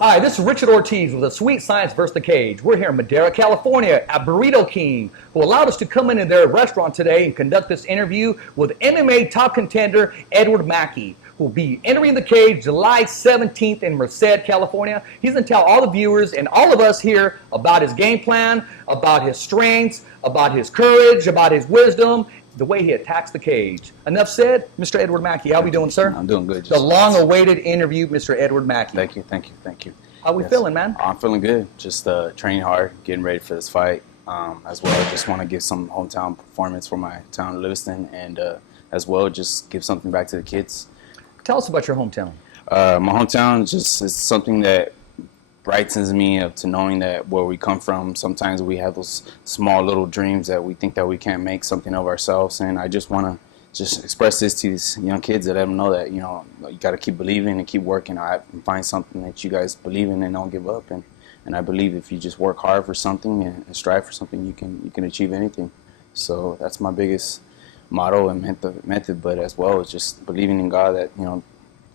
Hi, this is Richard Ortiz with a Sweet Science vs. the Cage. We're here in Madera, California at Burrito King, who allowed us to come into their restaurant today and conduct this interview with MMA top contender Edward Mackey, who will be entering the cage July 17th in Merced, California. He's going to tell all the viewers and all of us here about his game plan, about his strengths, about his courage, about his wisdom, the way he attacks the cage. Enough said, Mr. Edward Mackey. How are we doing, sir? I'm doing good. The long-awaited interview, Mr. Edward Mackey. Thank you. How we feeling, man? I'm feeling good. Just training hard, getting ready for this fight. As well, just want to give some hometown performance for my town of Livingston, and as well, just give something back to the kids. Tell us about your hometown. My hometown just is something that brightens me up to knowing that where we come from, sometimes we have those small little dreams that we think that we can't make something of ourselves, and I just want to just express this to these young kids, to let them know that, you know, you got to keep believing and keep working out and find something that you guys believe in and don't give up. And I believe if you just work hard for something and strive for something, you can achieve anything. So that's my biggest motto and method, but as well as just believing in God that, you know,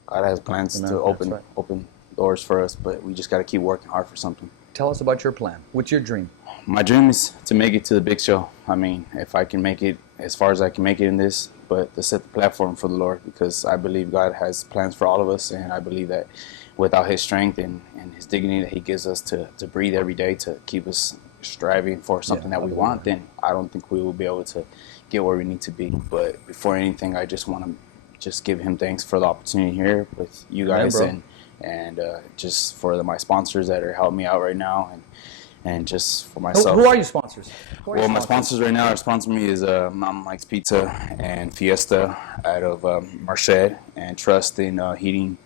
God has plans to open doors for us, but we just got to keep working hard for something. Tell us about your plan. What's your dream? My dream is to make it to the big show. I mean, if I can make it as far as I can make it in this, but to set the platform for the Lord, because I believe God has plans for all of us, and I believe that without His strength and His dignity that He gives us to breathe every day, to keep us striving for something that we want, then I don't think we will be able to get where we need to be. But before anything, I just want to just give Him thanks for the opportunity here with you guys, and just for my sponsors that are helping me out right now, and just for myself. Who are your sponsors? My sponsors right now are sponsoring me is Mom Mike's Pizza and Fiesta out of Merced, and Trust in Heating,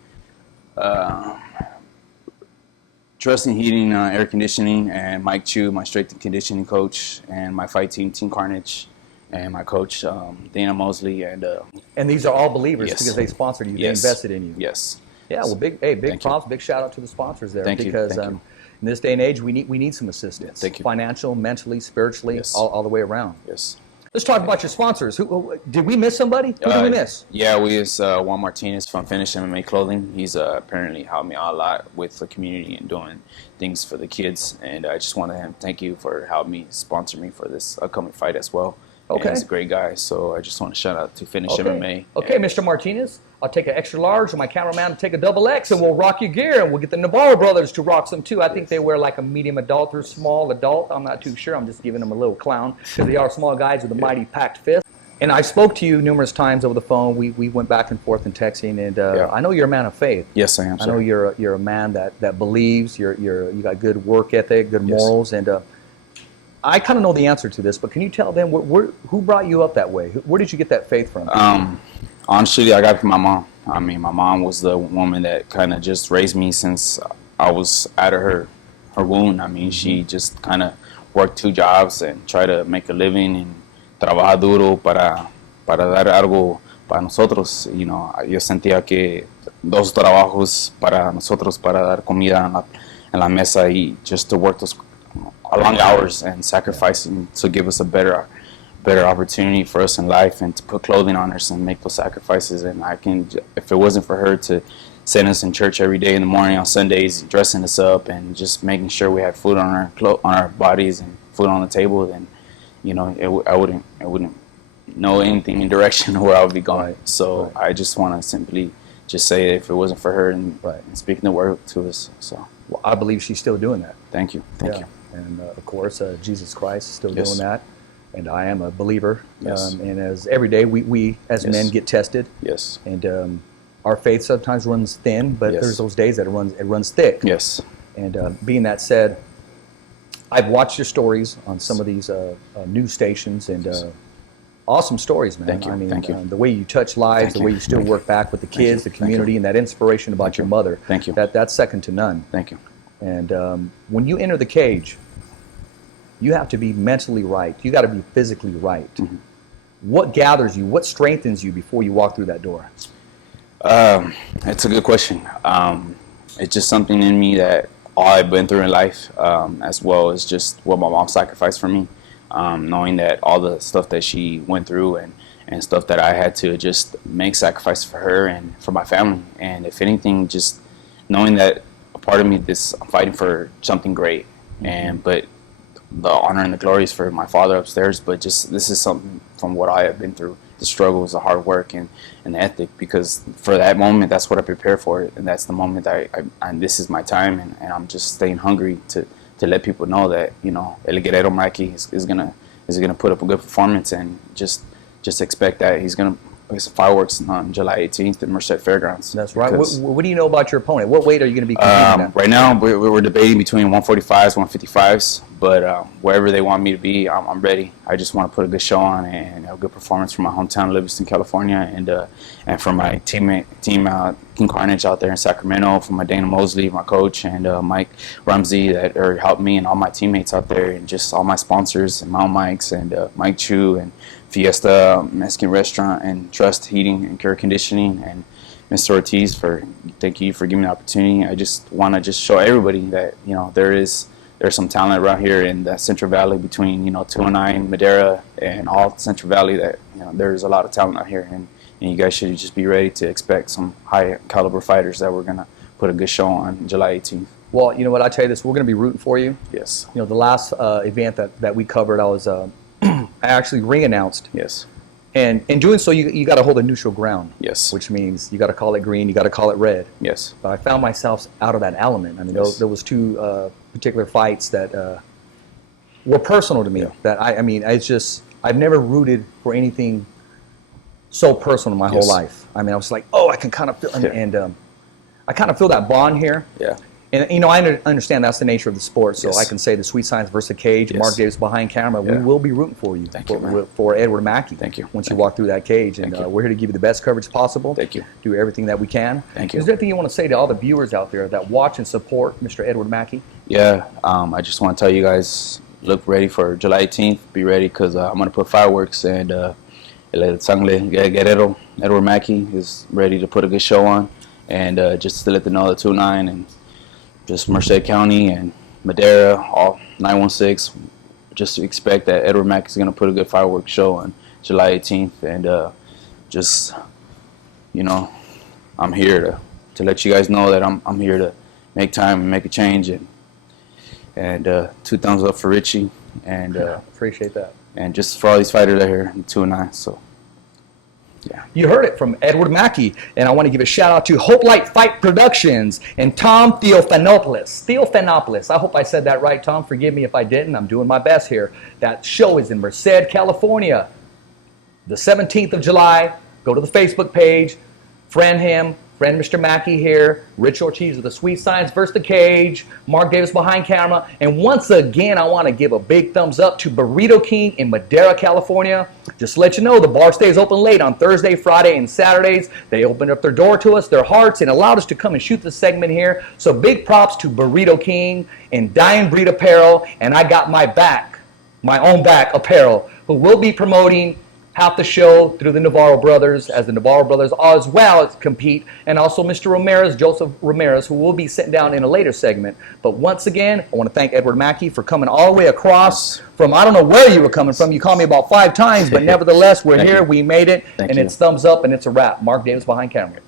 Air Conditioning, and Mike Chu, my strength and conditioning coach, and my fight team, Team Carnage, and my coach, Dana Mosley. And these are all believers, yes. Because they sponsored you, Yes. They invested in you. Yes. Yeah, well, big props, big shout out to the sponsors there. Thank you. Because Thank you. in this day and age, we need some assistance. Thank you. Financial, mentally, spiritually, Yes. all the way around. Yes. Let's talk about your sponsors. Who did we miss somebody? Who did we miss? Yeah, we miss Juan Martinez from Finish MMA Clothing. He's apparently helped me out a lot with the community and doing things for the kids. And I just want to thank you for helping me sponsor me for this upcoming fight as well. Okay. And he's a great guy, so I just want to shout out to Finish MMA. Okay, Mr. Martinez, I'll take an extra large, and my cameraman will take a double X, and we'll rock your gear, and we'll get the Navarro brothers to rock some too. I think they wear like a medium adult or small adult. I'm not too sure. I'm just giving them a little clown because they are small guys with a mighty packed fist. And I spoke to you numerous times over the phone. We went back and forth in texting, and I know you're a man of faith. Yes, I am. I know you're a man that believes. You got good work ethic, good morals, and I kind of know the answer to this, but can you tell them who brought you up that way? Where did you get that faith from? Honestly, I got it from my mom. I mean, my mom was the woman that kind of just raised me since I was out of her womb. I mean, she just kind of worked 2 jobs and tried to make a living and trabajar duro para dar algo para nosotros. You know, yo sentía que 2 trabajos para nosotros, para dar comida en la mesa, y just to work those long hours and sacrificing to give us a better opportunity for us in life, and to put clothing on us and make those sacrifices. And if it wasn't for her to send us in church every day in the morning on Sundays, dressing us up and just making sure we had food on our bodies and food on the table, then, you know, I wouldn't know anything in direction where I would be going. So I just want to simply just say that if it wasn't for her and speaking the word to us. So well, I believe she's still doing that. Thank you. Thank you. And of course, Jesus Christ is still Yes. doing that. And I am a believer. Yes. And as every day we as men get tested. Yes. And our faith sometimes runs thin, but there's those days that it runs thick. Yes. And being that said, I've watched your stories on some of these news stations, and awesome stories, man. Thank you. I mean, Thank you. The way you touch lives, the way you still work back with the kids, the community, and that inspiration about your mother. Thank you. That's second to none. Thank you. And when you enter the cage, you have to be mentally right. You got to be physically right. Mm-hmm. What gathers you? What strengthens you before you walk through that door? It's a good question. It's just something in me that all I've been through in life, as well as just what my mom sacrificed for me, knowing that all the stuff that she went through and stuff that I had to just make sacrifices for her and for my family. And if anything, just knowing that part of me, I'm fighting for something great, but the honor and the glory is for my father upstairs. But just this is something from what I have been through, the struggles, the hard work, and the ethic. Because for that moment, that's what I prepare for, and that's the moment this is my time, and I'm just staying hungry to let people know that El Guerrero Mackey is gonna put up a good performance, and just expect that he's gonna play some fireworks on July 18th at Merced Fairgrounds. That's right. What do you know about your opponent? What weight are you going to be competing at? Right now, we're debating between 145s, 155s, but wherever they want me to be, I'm ready. I just want to put a good show on and have a good performance for my hometown, Livingston, California, and for my team King Carnage out there in Sacramento, for my Dana Mosley, my coach, and Mike Rumsey that helped me, and all my teammates out there, and just all my sponsors, and Mount Mike's, and Mike Chu, and Fiesta Mexican Restaurant, and Trust Heating and Air Conditioning, and Mr. Ortiz thank you for giving me the opportunity. I just want to show everybody that there's some talent around here in the Central Valley between 209, Madera, and all Central Valley, that there's a lot of talent out here, and you guys should just be ready to expect some high caliber fighters that we're gonna put a good show on July 18th. Well, you know what, I tell you this, we're going to be rooting for you. Yes. The last event that we covered, I was I actually ring announced. Yes. And in doing so, you got to hold a neutral ground. Yes. Which means you got to call it green, you got to call it red. Yes. But I found myself out of that element. I mean, Yes. there was two particular fights that were personal to me. Yeah. That I've never rooted for anything so personal in my whole Yes. life. I mean, I was like, oh, I can kind of feel, and I kind of feel that bond here. Yeah. And I understand that's the nature of the sport, so Yes. I can say the Sweet Science versus Cage, Yes. Mark Davis behind camera, Yeah. we will be rooting for you. Thank you, man. For Edward Mackey. Thank you. Once Thank you walk through that cage, and Thank you. we're here to give you the best coverage possible. Thank you. Do everything that we can. Thank you. Is there anything you want to say to all the viewers out there that watch and support Mr. Edward Mackey? Yeah, I just want to tell you guys, look ready for July 18th. Be ready, because I'm going to put fireworks, and El Sangle Guerrero, Edward Mackey, is ready to put a good show on. And just to let them know, the 2-9 and just Merced County and Madera, all 916, just expect that Edward Mackey is going to put a good fireworks show on July 18th. And I'm here to let you guys know that I'm here to make time and make a change, and 2 thumbs up for Richie, and Appreciate that. and just for all these fighters out here in 2-9. So yeah. You heard it from Edward Mackey, and I want to give a shout out to Hope Light Fight Productions and Tom Theophanopoulos. I hope I said that right, Tom. Forgive me if I didn't. I'm doing my best here. That show is in Merced, California, the 17th of July. Go to the Facebook page, friend him, friend Mr. Mackey here, Rich Ortiz of the Sweet Science versus the Cage, Mark Davis behind camera. And once again, I want to give a big thumbs up to Burrito King in Madera, California. Just to let you know, the bar stays open late on Thursday, Friday, and Saturdays. They opened up their door to us, their hearts, and allowed us to come and shoot this segment here. So big props to Burrito King and Dying Breed Apparel. And I got my own back apparel, who will be promoting half the show through the Navarro brothers, as the Navarro brothers as well as compete, and also Mr. Ramirez, Joseph Ramirez, who will be sitting down in a later segment. But once again, I want to thank Edward Mackey for coming all the way across from, I don't know where you were coming from. You called me about 5 times, but nevertheless, we're here, we made it, and it's thumbs up, and it's a wrap. Mark Davis behind camera.